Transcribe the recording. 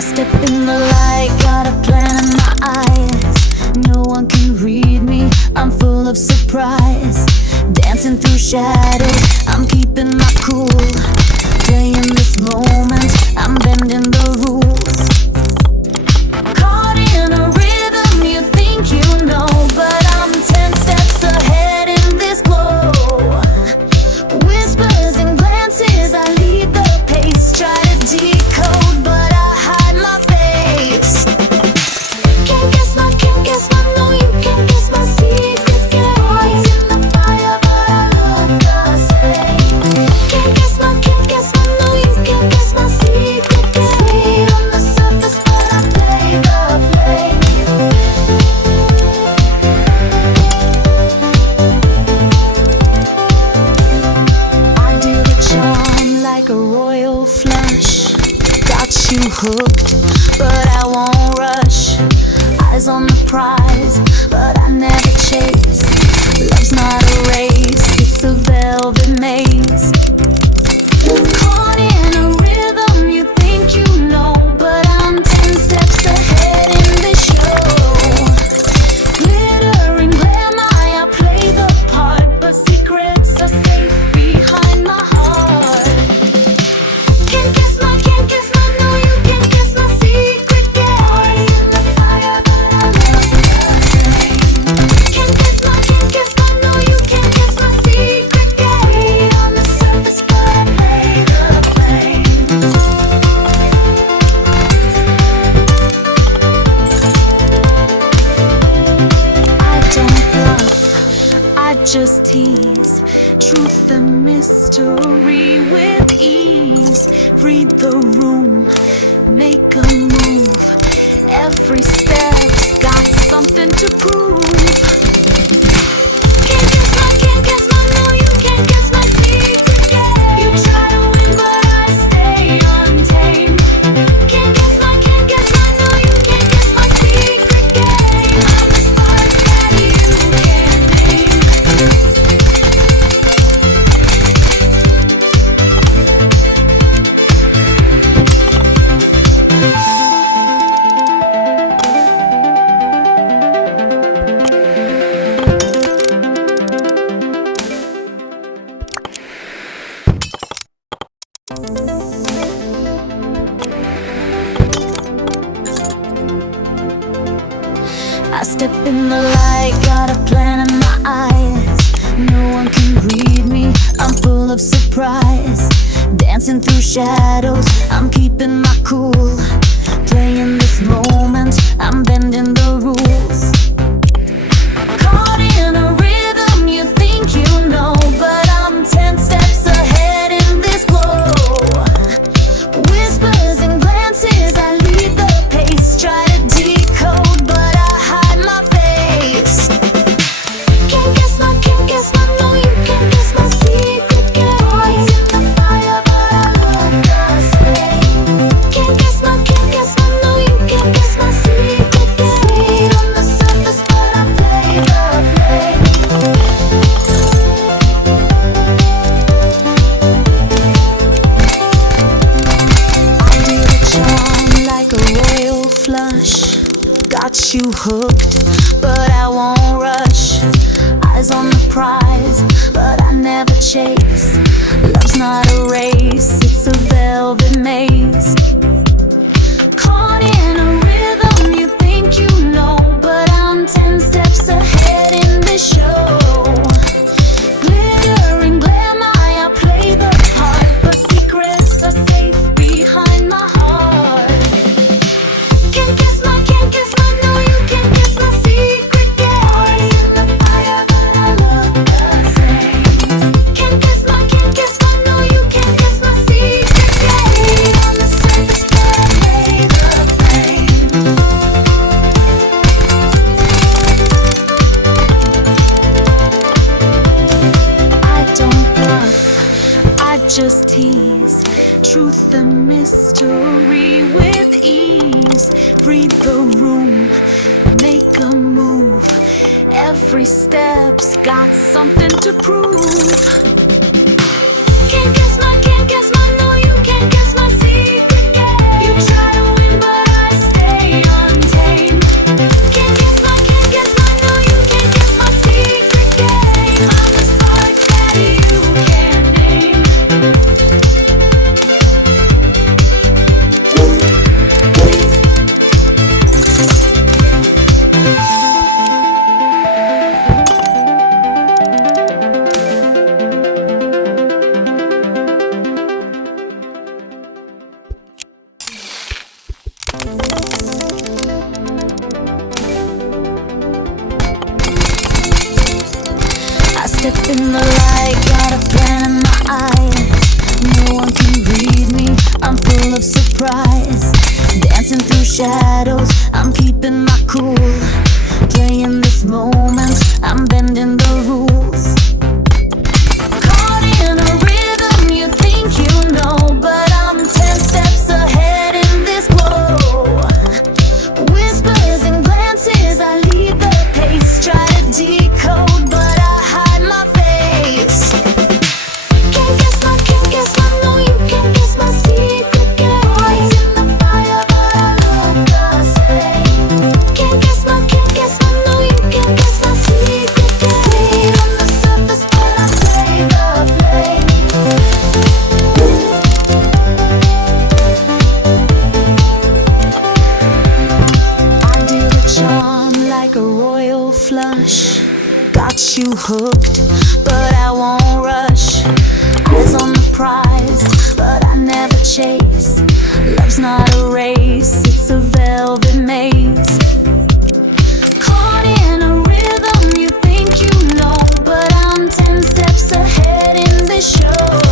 I step in the light, got a plan in my eyes. No one can read me, I'm full of surprise. Dancing through shadows, I'm keeping my cool. Playing this moment, I'm bending the rules. Caught in a rhythm, you think you know, but I'm 10 steps ahead in this glow. Whispers and glances, I lead the pace. Try to decode, but I hide my face. Can't guess my, no, you can't guess my secret. Boys in the fire, but I look the same. Can't guess my, no, you can't guess my secret. Sweet on the surface, but I play the flame. I deal the charm like a royal flush. Got you hooked, but I won't rush. Eyes on the prize, but I never chase. Love's not a race, it's a velvet maze. Caught in a rhythm, you think you know, but I'm 10 steps ahead in this show. Glitter and glamour, I play the part, but secrets are safe behind my heart. Can't guess my, no, you can't guess my secret. Boys in the fire, but I look the same. Can't guess my, no, you can't guess my secret. Sweet on the surface, but I play the flame. I don't bluff, I just tease. Truth and mystery with ease. Read the room, make a move. Every step's got something to prove. Can't guess my, no, you can't guess my secret. You try to win, but I stay untamed. Can't guess my, no, you can't guess my secret game. I'm the spark that you can't name. I step in the light, got a plan in my eyes. No one can read me, I'm full of surprise. Dancing through shadows, I'm keeping my cool. Playing this moment, I'm bending the rules. Caught in a rhythm, you think you know, but I'm 10 steps ahead in this glow. Whispers and glances, I lead the pace. Try to decode, but I hide my face. Can't guess my, no, you can't guess my secret. Boys in the fire, but I look the same. Can't guess my, no, you can't guess my secret. Sweet on the surface, but I play the flame. I do the charm like a royal flush. Got you hooked, but I won't rush. Eyes on the prize, but I never chase. Love's not a race, it's a velvet maze. Caught in a rhythm, you think you know, but I'm 10 steps ahead in this show. Glitter and glamour, I play the part, but secrets are safe behind my heart. Can't guess my, no, you can't guess my secret. Boys in the fire, but I look the same. Can't guess my, no, you can't guess my secret. Sweet on the surface, but I play the flame. I don't bluff, I just tease. Truth and mystery with ease. Read the room, make a move. Every step's got something to prove. Can't guess my, no, you can't guess my secret. You try to win, but like got a pen in my eye. No one can read me, I'm full of surprise. Dancing through shadows, I'm keeping my cool. Playing this moment, I'm bending the rules. Caught in a rhythm, you think you know, but I'm 10 steps ahead in this glow. Whispers and glances, I lead the pace. Try to decode, but I hide my face. Can't guess my, no, you can't guess my secret game. What's in the fire, but I look the same. Can't guess my, no, you can't guess my secret game. Sweet on the surface, but I play the flame. I deal the charm like a royal flush. Got you hooked, but I won't rush. Eyes on the prize, but I never chase. Love's not a race, it's a velvet maze. Caught in a rhythm, you think you know, but I'm 10 steps ahead in this show.